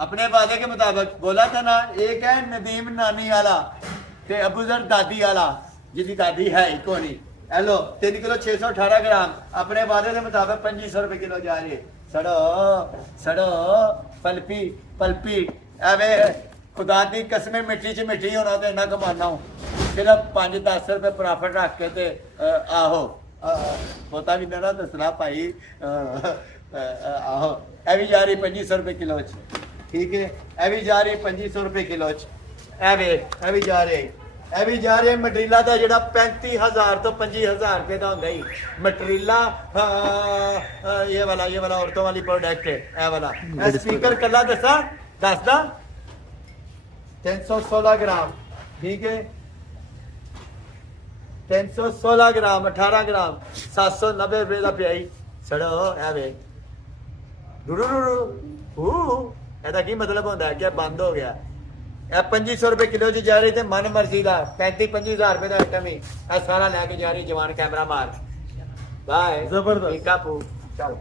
अपने वादे के मुताबिक बोला था ना। एक है नदीम नानी वाला ते अबूजर दादी वाला, जिसकी दादी है ही को नहीं। हेलो 3 किलो 618 ग्राम अपने वादे के मुताबिक 2500 रुपए किलो जा रही है। सड़ो सड़ो पलपी पलपी एवे खुदा दी कसमें मिट्टी च मिट्टी होना तो इन्ना कमाना हूँ सिर्फ 5-10 रुपए प्रॉफिट रख के ते आहो होता भी ना दसना भाई आहो ए भी जा रही 2500 रुपए किलो च। ठीक है ए भी जा रही 2500 रुपए किलो च। ए भी जा रहे मटरीला का जोड़ा 35,000 तो 25,000 रुपए का होंगे ही मटरीला। ये वाला औरतों वाली प्रोडक्ट है ए वाला। स्पीकर कला दसदा 316 ग्राम। ठीक है 316 ग्राम 18 ग्राम 790 रुपए का पिया। सड़ो ए ਇਹਦਾ ਕੀ ਮਤਲਬ ਹੁੰਦਾ ਹੈ ਕਿ ਬੰਦ ਹੋ ਗਿਆ। ਇਹ 2500 ਰੁਪਏ ਕਿਲੋ ਚ ਜਾ ਰਹੀ ਤੇ ਮਨ ਮਰਜ਼ੀ ਦਾ 35-50,000 ਰੁਪਏ ਦਾ ਆਈਟਮ ਹੀ ਇਹ ਸਾਰਾ ਲੈ ਕੇ ਜਾ ਰਹੀ ਜਵਾਨ ਕੈਮਰਾ ਮਾਰ। ਬਾਏ ਜ਼ਬਰਦਸਤ। ਚਲ